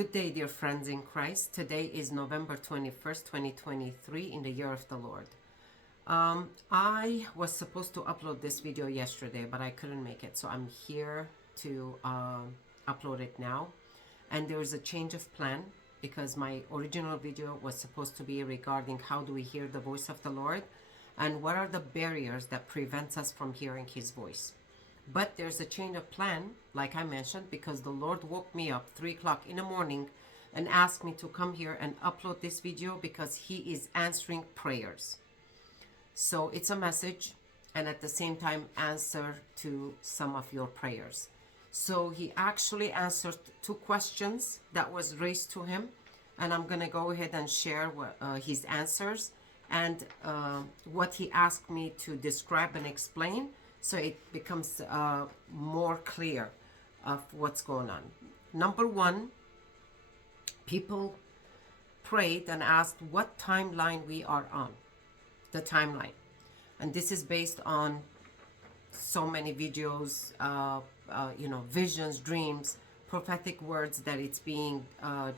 Good day, dear friends in Christ. Today is November 21st, 2023, in the year of the Lord. I was supposed to upload this video yesterday, but I couldn't make it. So I'm here to upload it now. And there is a change of plan because my original video was supposed to be regarding how do we hear the voice of the Lord and what are the barriers that prevents us from hearing His voice. But there's a change of plan, like I mentioned, because the Lord woke me up 3 o'clock in the morning and asked me to come here and upload this video because He is answering prayers. So it's a message and at the same time answer to some of your prayers. So He actually answered 2 questions that was raised to Him, and I'm going to go ahead and share His answers and what He asked me to describe and explain, so it becomes more clear of what's going on. Number 1, people prayed and asked what timeline we are on, the timeline. And this is based on so many videos, visions, dreams, prophetic words that it's being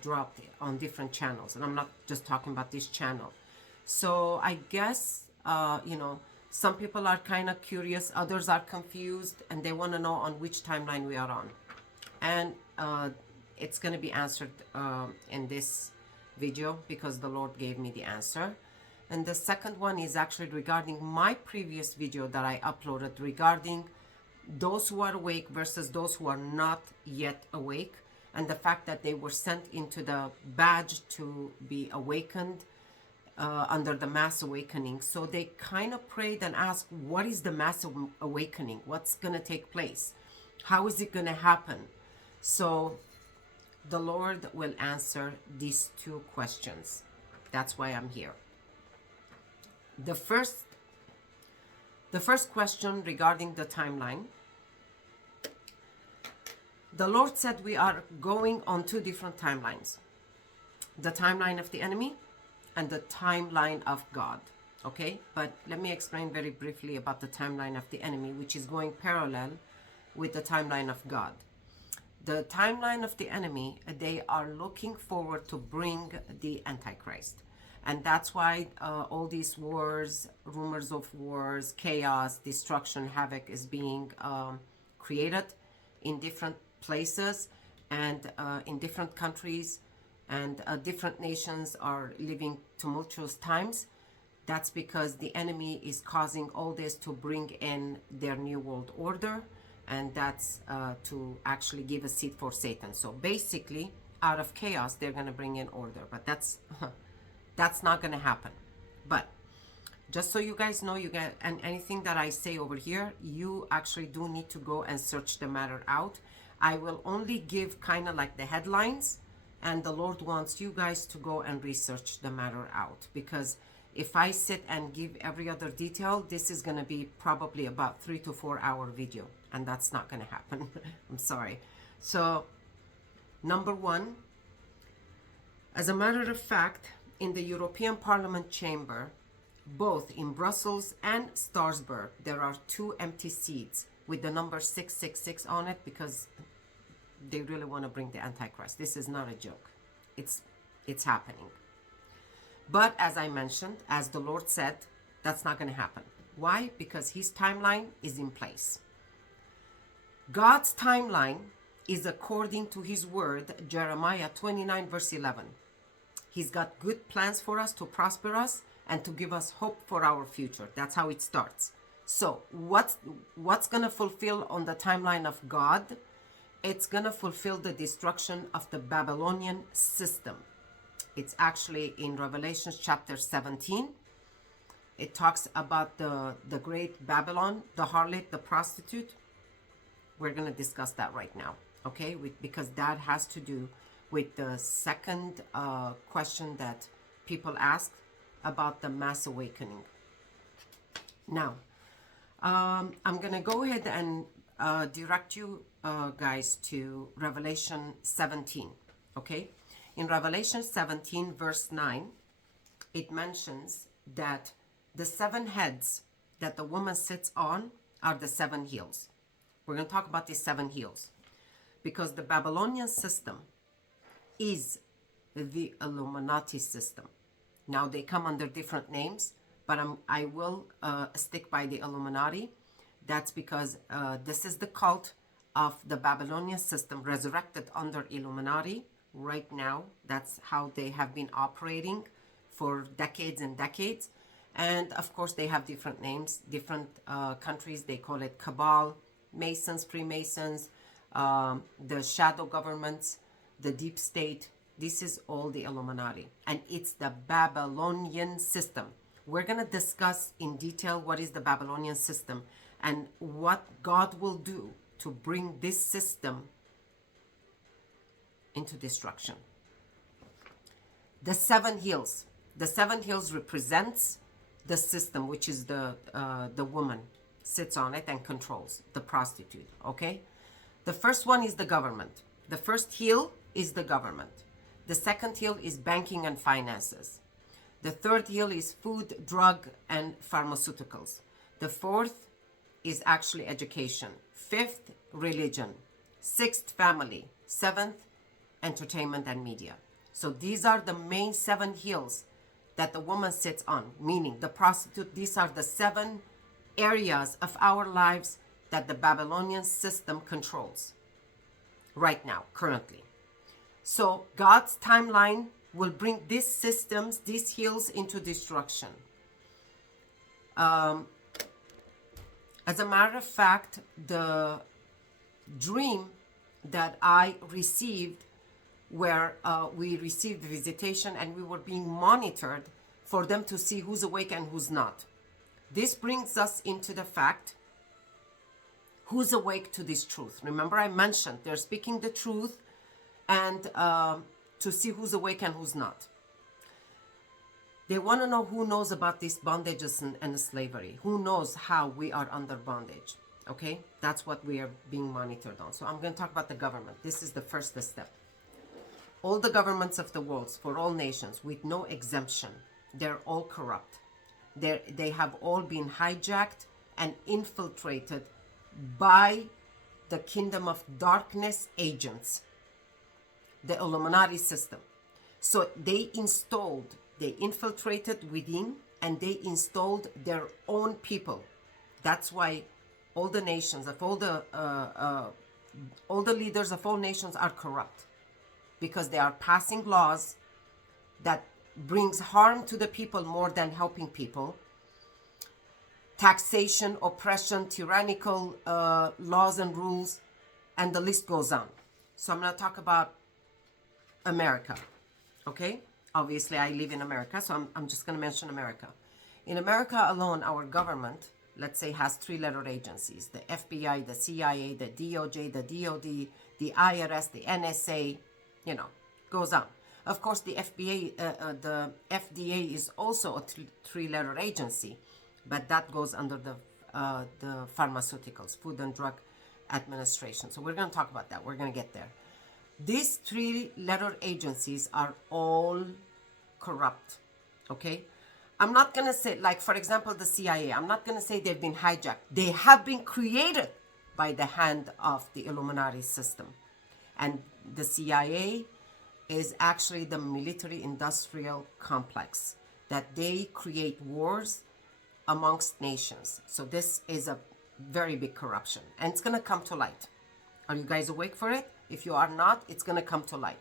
dropped on different channels. And I'm not just talking about this channel. So I guess, some people are kind of curious, others are confused, and they want to know on which timeline we are on. And it's going to be answered in this video because the Lord gave me the answer. And the second one is actually regarding my previous video that I uploaded regarding those who are awake versus those who are not yet awake, and the fact that they were sent into the badge to be awakened under the mass awakening. So they kind of prayed and asked, what is the mass awakening? What's going to take place? How is it going to happen? So the Lord will answer these 2 questions. That's why I'm here. The first question regarding the timeline. The Lord said we are going on 2 different timelines. The timeline of the enemy and the timeline of God. Okay? But let me explain very briefly about the timeline of the enemy, which is going parallel with the timeline of God. The timeline of the enemy, they are looking forward to bring the Antichrist. And that's why all these wars, rumors of wars, chaos, destruction, havoc is being created in different places and in different countries, and different nations are living tumultuous times. That's because the enemy is causing all this to bring in their new world order, and that's to actually give a seat for Satan. So basically, out of chaos, they're going to bring in order. But that's not going to happen. But just so you guys know, and anything that I say over here, you actually do need to go and search the matter out. I will only give kind of like the headlines, and the Lord wants you guys to go and research the matter out, because if I sit and give every other detail, this is going to be probably about 3 to 4 hour video, and that's not going to happen. I'm sorry. So number 1, as a matter of fact, in the European Parliament chamber, both in Brussels and Strasbourg, there are 2 empty seats with the number 666 on it, because they really want to bring the Antichrist. This is not a joke. It's happening. But as I mentioned, as the Lord said, that's not going to happen. Why? Because His timeline is in place. God's timeline is according to His word, Jeremiah 29 verse 11. He's got good plans for us to prosper us and to give us hope for our future. That's how it starts. So what's going to fulfill on the timeline of God? It's going to fulfill the destruction of the Babylonian system. It's actually in Revelation chapter 17. It talks about the great Babylon, the harlot, the prostitute. We're going to discuss that right now, okay? Because that has to do with the second question that people asked about the mass awakening. Now, I'm going to go ahead and direct you guys to Revelation 17, okay? In Revelation 17 verse 9, it mentions that the 7 heads that the woman sits on are the 7 hills. We're going to talk about these 7 hills, because the Babylonian system is the Illuminati system. Now they come under different names, but I will stick by the Illuminati. That's because this is the cult of the Babylonian system resurrected under Illuminati right now. That's how they have been operating for decades and decades. And of course, they have different names, different countries. They call it Cabal, Masons, Freemasons, the shadow governments, the deep state. This is all the Illuminati. And it's the Babylonian system. We're going to discuss in detail what is the Babylonian system and what God will do to bring this system into destruction. The seven hills. The seven hills represents the system, which is the woman sits on it and controls the prostitute. Okay, the first one is the government. The first hill is the government. The second hill is banking and finances. The third hill is food, drug, and pharmaceuticals. The fourth is actually education. Fifth, religion. Sixth, family. Seventh, entertainment and media. So these are the main seven hills that the woman sits on, meaning the prostitute. These are the seven areas of our lives that the Babylonian system controls right now, currently. So God's timeline will bring these systems, these hills into destruction. As a matter of fact, the dream that I received, where we received visitation and we were being monitored for them to see who's awake and who's not. This brings us into the fact, who's awake to this truth? Remember, I mentioned they're speaking the truth, and to see who's awake and who's not. They want to know who knows about these bondages and slavery. Who knows how we are under bondage? Okay, that's what we are being monitored on. So I'm going to talk about the government. This is the first step. All the governments of the world, for all nations, with no exemption, they're all corrupt. They have all been hijacked and infiltrated by the kingdom of darkness agents, the Illuminati system. So they infiltrated within, and they installed their own people. That's why all the nations of all the leaders of all nations are corrupt, because they are passing laws that brings harm to the people more than helping people. Taxation, oppression, tyrannical laws and rules, and the list goes on. So I'm going to talk about America, okay? Obviously, I live in America, so I'm just going to mention America. In America alone, our government, let's say, has three-letter agencies: the FBI, the CIA, the DOJ, the DOD, the IRS, the NSA, goes on. Of course, the FDA is also a three-letter agency, but that goes under the pharmaceuticals, Food and Drug Administration. So we're going to talk about that. We're going to get there. These three-letter agencies are all corrupt, okay? I'm not going to say, like, for example, the CIA, I'm not going to say they've been hijacked. They have been created by the hand of the Illuminati system. And the CIA is actually the military-industrial complex, that they create wars amongst nations. So this is a very big corruption, and it's going to come to light. Are you guys awake for it? If you are not, it's going to come to light.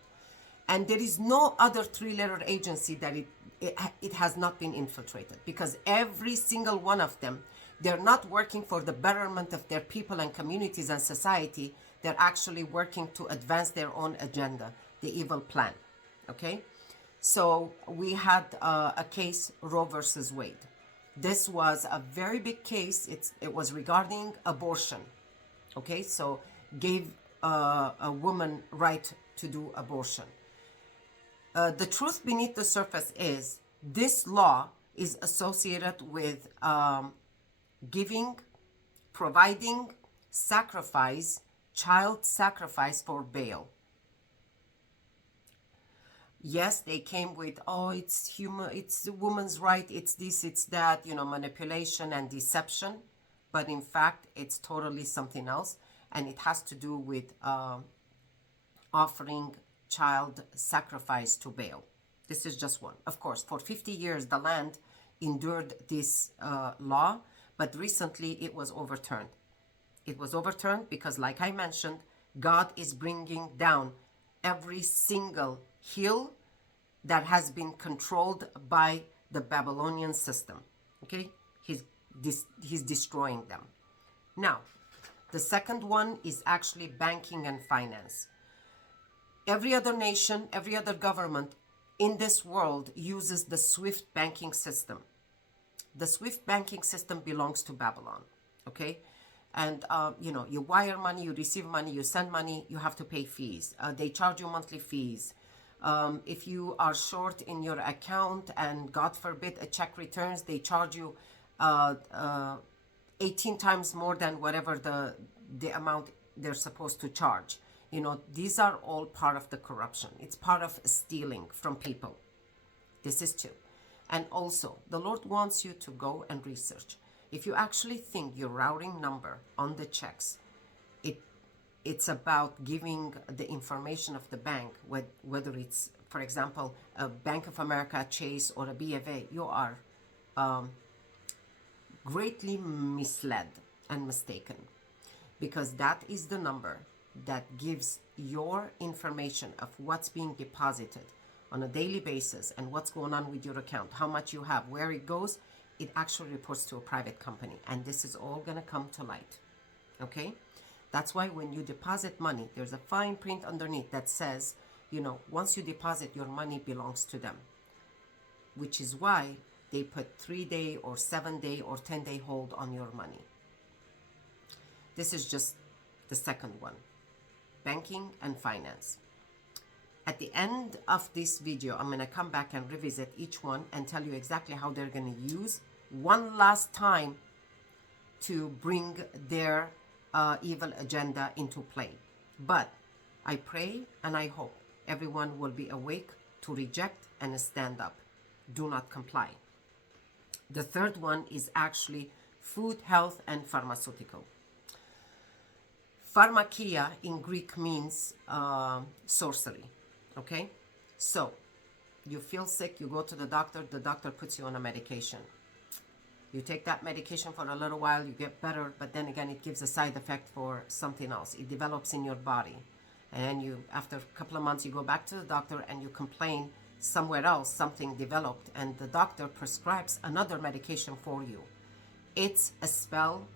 And there is no other three-letter agency that it has not been infiltrated, because every single one of them, they're not working for the betterment of their people and communities and society. They're actually working to advance their own agenda, the evil plan, okay? So we had a case, Roe versus Wade. This was a very big case. It was regarding abortion, okay? So gave a woman right to do abortion. The truth beneath the surface is this law is associated with giving, providing sacrifice, child sacrifice for bail. Yes, they came with, it's human, it's a woman's right, it's this, it's that, manipulation and deception. But in fact, it's totally something else. And it has to do with offering child sacrifice to Baal. This is just one. Of course, for 50 years, the land endured this law, but recently it was overturned. It was overturned because, like I mentioned, God is bringing down every single hill that has been controlled by the Babylonian system. Okay? He's destroying them. Now, the second one is actually banking and finance. Every other nation, every other government in this world uses the SWIFT banking system. The SWIFT banking system belongs to Babylon. Okay? And, you wire money, you receive money, you send money, you have to pay fees. They charge you monthly fees. If you are short in your account and, God forbid, a check returns, they charge you 18 times more than whatever the amount they're supposed to charge. These are all part of the corruption. It's part of stealing from people. This is two. And also, the Lord wants you to go and research. If you actually think your routing number on the checks, it's about giving the information of the bank, whether it's, for example, a Bank of America, Chase, or a BFA, you are greatly misled and mistaken, because that is the number that gives your information of what's being deposited on a daily basis and what's going on with your account, how much you have, where it goes. It actually reports to a private company, and this is all going to come to light. Okay? That's why when you deposit money, there's a fine print underneath that says, once you deposit, your money belongs to them, which is why they put 3-day or 7-day or 10-day hold on your money. This is just the second one, banking and finance. At the end of this video, I'm going to come back and revisit each one and tell you exactly how they're going to use one last time to bring their evil agenda into play. But I pray and I hope everyone will be awake to reject and stand up. Do not comply. The third one is actually food, health, and pharmaceutical. Pharmakia in Greek means sorcery. Okay? So, you feel sick, you go to the doctor puts you on a medication. You take that medication for a little while, you get better, but then again, it gives a side effect for something else. It develops in your body. And after a couple of months, you go back to the doctor and you complain somewhere else, something developed, and the doctor prescribes another medication for you. It's a spell.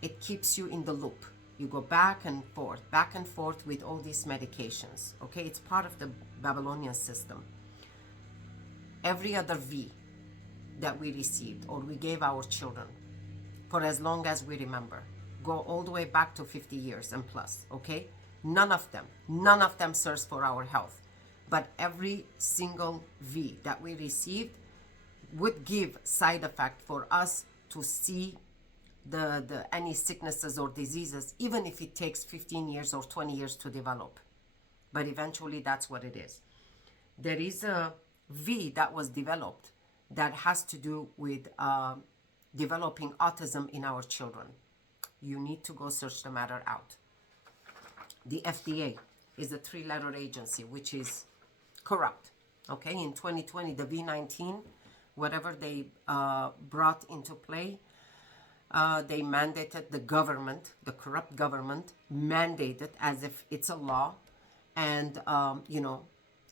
It keeps you in the loop. You go back and forth with all these medications. Okay, it's part of the Babylonian system. Every other V that we received or we gave our children, for as long as we remember, go all the way back to 50 years and plus, okay? None of them serves for our health. But every single V that we received would give side effect for us to see the any sicknesses or diseases, even if it takes 15 years or 20 years to develop. But eventually that's what it is. There is a V that was developed that has to do with developing autism in our children. You need to go search the matter out. The FDA is a 3-letter agency which is corrupt. Okay, in 2020, the V19, whatever they brought into play, they mandated the government, the corrupt government, mandated as if it's a law. And,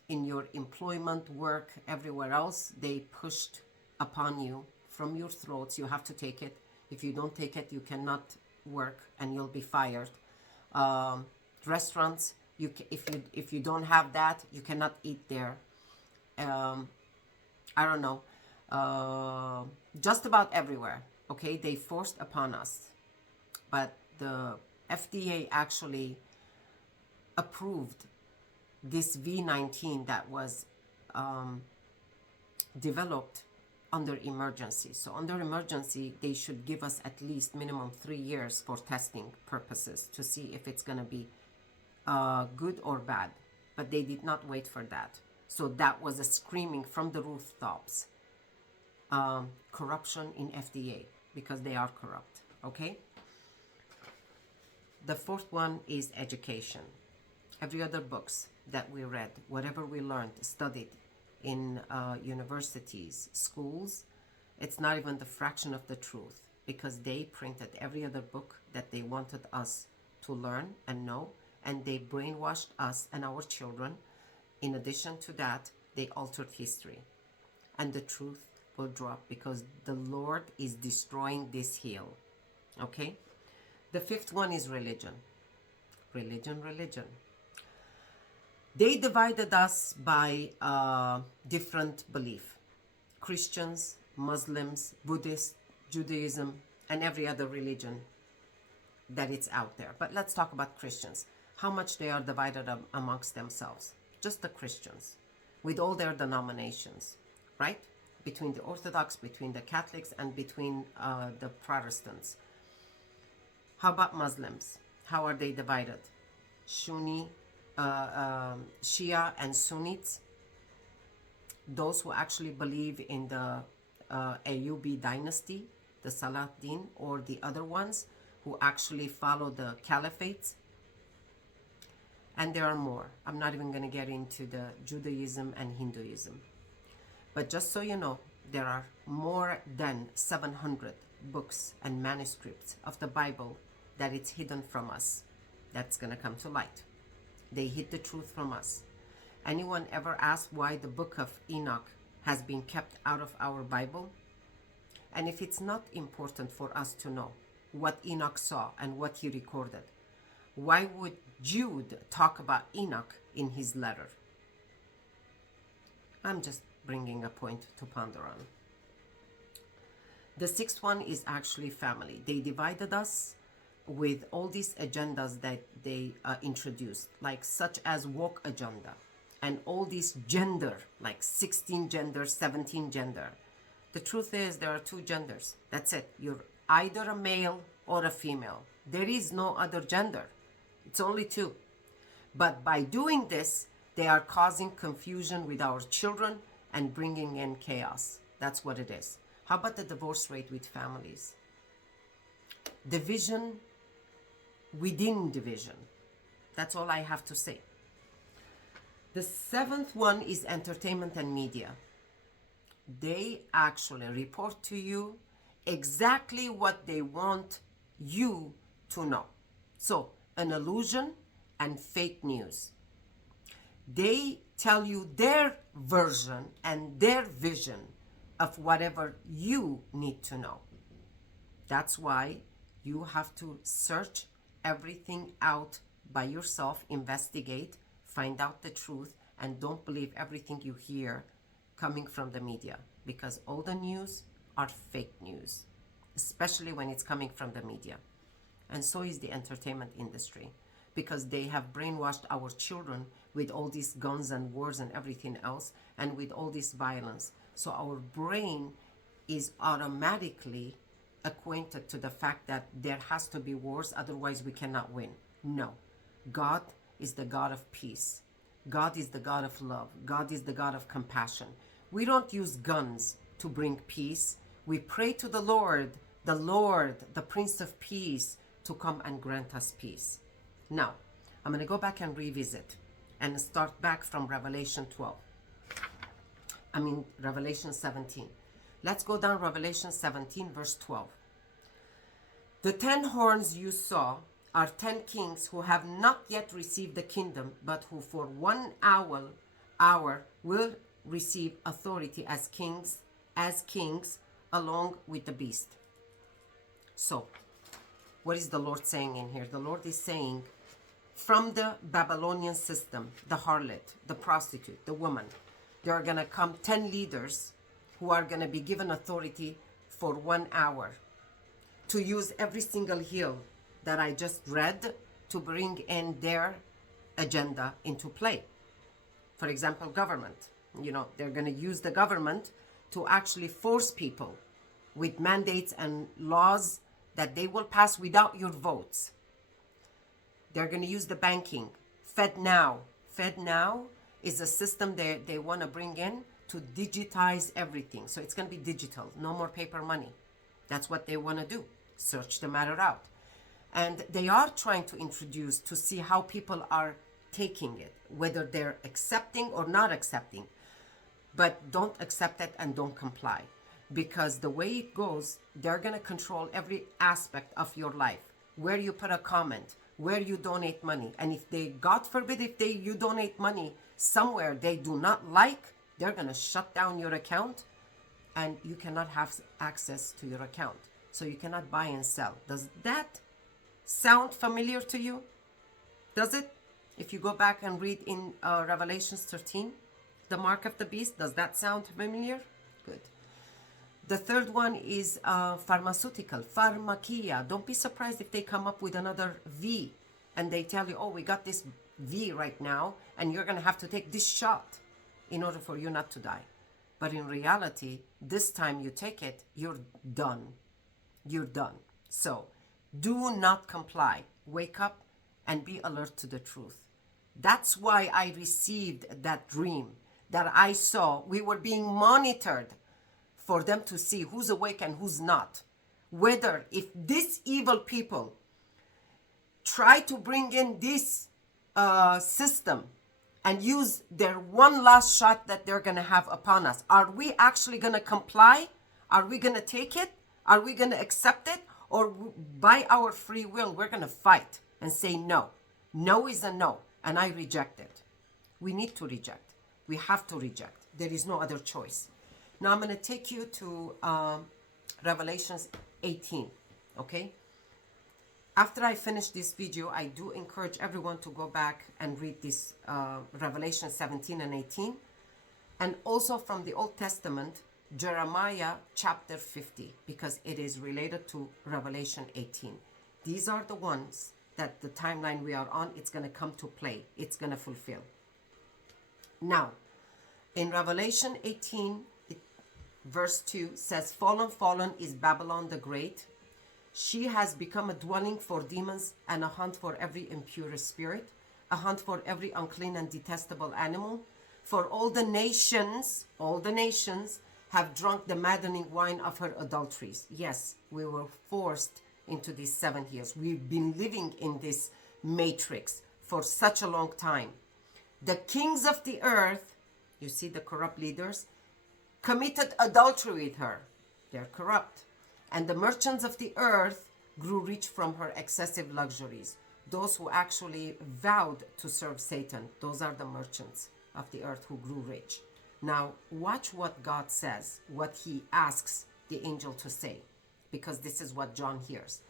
in your employment, work, everywhere else, they pushed upon you from your throats. You have to take it. If you don't take it, you cannot work and you'll be fired. Restaurants, if you don't have that, you cannot eat there. I don't know. Just about everywhere. Okay, they forced upon us. But the FDA actually approved this V19 that was developed under emergency. So under emergency, they should give us at least minimum 3 years for testing purposes to see if it's going to be good or bad. But they did not wait for that. So that was a screaming from the rooftops. Corruption in FDA, because they are corrupt. Okay? The fourth one is education. every other books that we read, whatever we learned, studied in universities, schools, it's not even the fraction of the truth, because they printed every other book that they wanted us to learn and know, and they brainwashed us and our children. In addition to that, they altered history, and the truth will drop because the Lord is destroying this hill. Okay? The fifth one is religion. Religion. They divided us by different belief. Christians, Muslims, Buddhists, Judaism, and every other religion that it's out there. But let's talk about Christians. How much they are divided amongst themselves. Just the Christians, with all their denominations, right? Between the Orthodox, between the Catholics, and between the Protestants. How about Muslims? How are they divided? Shia and Sunnis. Those who actually believe in the Ayyubi dynasty, the Salahuddin, or the other ones who actually follow the caliphates. And there are more. I'm not even going to get into the Judaism and Hinduism. But just so you know, there are more than 700 books and manuscripts of the Bible that it's hidden from us. That's going to come to light. They hid the truth from us. Anyone ever asked why the book of Enoch has been kept out of our Bible? And if it's not important for us to know what Enoch saw and what he recorded, why would Jude talk about Enoch in his letter? I'm just bringing a point to ponder on. The sixth one is actually family. They divided us with all these agendas that they introduced, like such as woke agenda, and all these gender, like 16 gender, 17 gender. The truth is there are two genders. That's it. You're either a male or a female. There is no other gender. It's only two. But by doing this, they are causing confusion with our children and bringing in chaos. That's what it is. How about the divorce rate with families? Division within division. That's all I have to say. The seventh one is entertainment and media. They actually report to you exactly what they want you to know. So, an illusion and fake news. They tell you their version and their vision of whatever you need to know. That's why you have to search everything out by yourself, investigate, find out the truth, and don't believe everything you hear coming from the media, because all the news are fake news, especially when it's coming from the media. And so is the entertainment industry, because they have brainwashed our children with all these guns and wars and everything else, and with all this violence. So our brain is automatically acquainted to the fact that there has to be wars, otherwise we cannot win. No. God is the God of peace. God is the God of love. God is the God of compassion. We don't use guns to bring peace. We pray to the Lord, the Prince of Peace, to come and grant us peace. Now, I'm going to go back and revisit and start back from Revelation 17. Let's go down Revelation 17, verse 12. The 10 horns you saw are 10 kings who have not yet received the kingdom, but who for 1 hour will receive authority as kings along with the beast. So, what is the Lord saying in here? The Lord is saying, from the Babylonian system, the harlot, the prostitute, the woman, there are going to come 10 leaders who are going to be given authority for 1 hour to use every single hill that I just read to bring in their agenda into play. For example, government. They're going to use the government to actually force people with mandates and laws that they will pass without your votes. They're going to use the banking. FedNow. FedNow is a system they want to bring in to digitize everything. So it's going to be digital. No more paper money. That's what they want to do. Search the matter out. And they are trying to introduce to see how people are taking it, whether they're accepting or not accepting. But don't accept it and don't comply. Because the way it goes, they're going to control every aspect of your life. Where you put a comment, where you donate money. And if they, God forbid, if you donate money somewhere they do not like, they're going to shut down your account and you cannot have access to your account. So you cannot buy and sell. Does that sound familiar to you? Does it? If you go back and read in Revelations 13, the mark of the beast, does that sound familiar? Good. The third one is pharmaceutical, pharmakia. Don't be surprised if they come up with another V and they tell you, oh, we got this V right now and you're going to have to take this shot in order for you not to die. But in reality, this time you take it, you're done. You're done. So do not comply. Wake up and be alert to the truth. That's why I received that dream that I saw. We were being monitored for them to see who's awake and who's not. Whether if these evil people try to bring in this system and use their one last shot that they're going to have upon us, are we actually going to comply? Are we going to take it? Are we going to accept it? Or by our free will, we're going to fight and say no. No is a no, and I reject it. We need to reject. We have to reject. There is no other choice. Now I'm going to take you to Revelations 18, okay? After I finish this video, I do encourage everyone to go back and read this Revelation 17 and 18. And also from the Old Testament, Jeremiah chapter 50, because it is related to Revelation 18. These are the ones that the timeline we are on, it's going to come to play. It's going to fulfill. Now, in Revelation 18, verse 2 says, fallen, fallen is Babylon the Great. She has become a dwelling for demons and a haunt for every impure spirit, a haunt for every unclean and detestable animal. For all the nations have drunk the maddening wine of her adulteries. Yes, we were forced into these 7 years. We've been living in this matrix for such a long time. The kings of the earth, you see the corrupt leaders, committed adultery with her. They're corrupt. And the merchants of the earth grew rich from her excessive luxuries. Those who actually vowed to serve Satan, those are the merchants of the earth who grew rich. Now, watch what God says, what he asks the angel to say, because this is what John hears.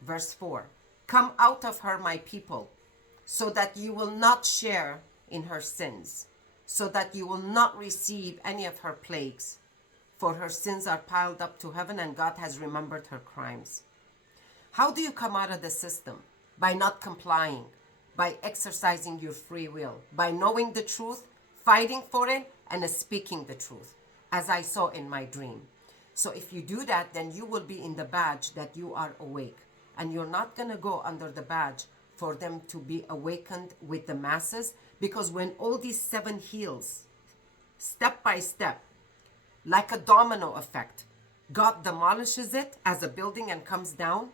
Verse 4, come out of her, my people, so that you will not share in her sins, so that you will not receive any of her plagues. For her sins are piled up to heaven, and God has remembered her crimes. How do you come out of the system? By not complying, by exercising your free will, by knowing the truth, fighting for it, and speaking the truth, as I saw in my dream. So if you do that, then you will be in the badge that you are awake. And you're not going to go under the badge for them to be awakened with the masses, because when all these 7 heals, step by step, like a domino effect, God demolishes it as a building and comes down.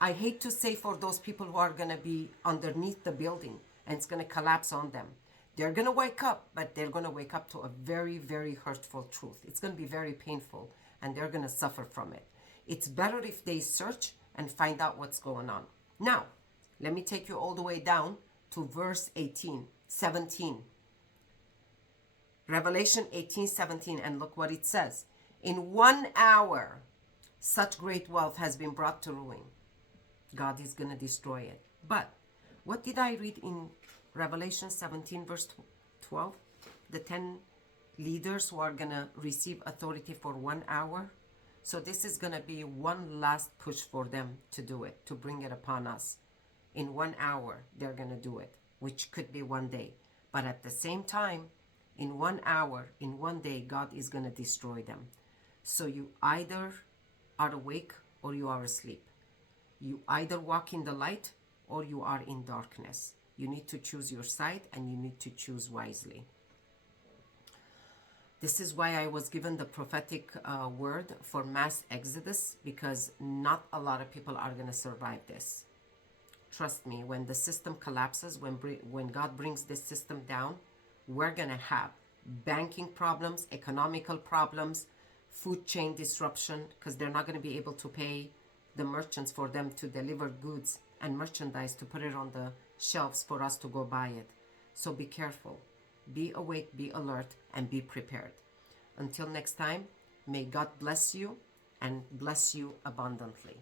I hate to say for those people who are going to be underneath the building and it's going to collapse on them. They're going to wake up, but they're going to wake up to a very, very hurtful truth. It's going to be very painful and they're going to suffer from it. It's better if they search and find out what's going on. Now, let me take you all the way down to verse 17. Revelation 18:17, and look what it says. In 1 hour, such great wealth has been brought to ruin. God is going to destroy it. But what did I read in Revelation 17 verse 12? The 10 leaders who are going to receive authority for 1 hour. So this is going to be one last push for them to do it, to bring it upon us. In 1 hour, they're going to do it, which could be 1 day. But at the same time, in 1 hour, in 1 day, God is going to destroy them. So you either are awake or you are asleep. You either walk in the light or you are in darkness. You need to choose your side and you need to choose wisely. This is why I was given the prophetic word for mass exodus, because not a lot of people are going to survive this. trust me, when the system collapses, when God brings this system down, we're going to have banking problems, economical problems, food chain disruption, because they're not going to be able to pay the merchants for them to deliver goods and merchandise to put it on the shelves for us to go buy it. So be careful, be awake, be alert, and be prepared. Until next time, may God bless you and bless you abundantly.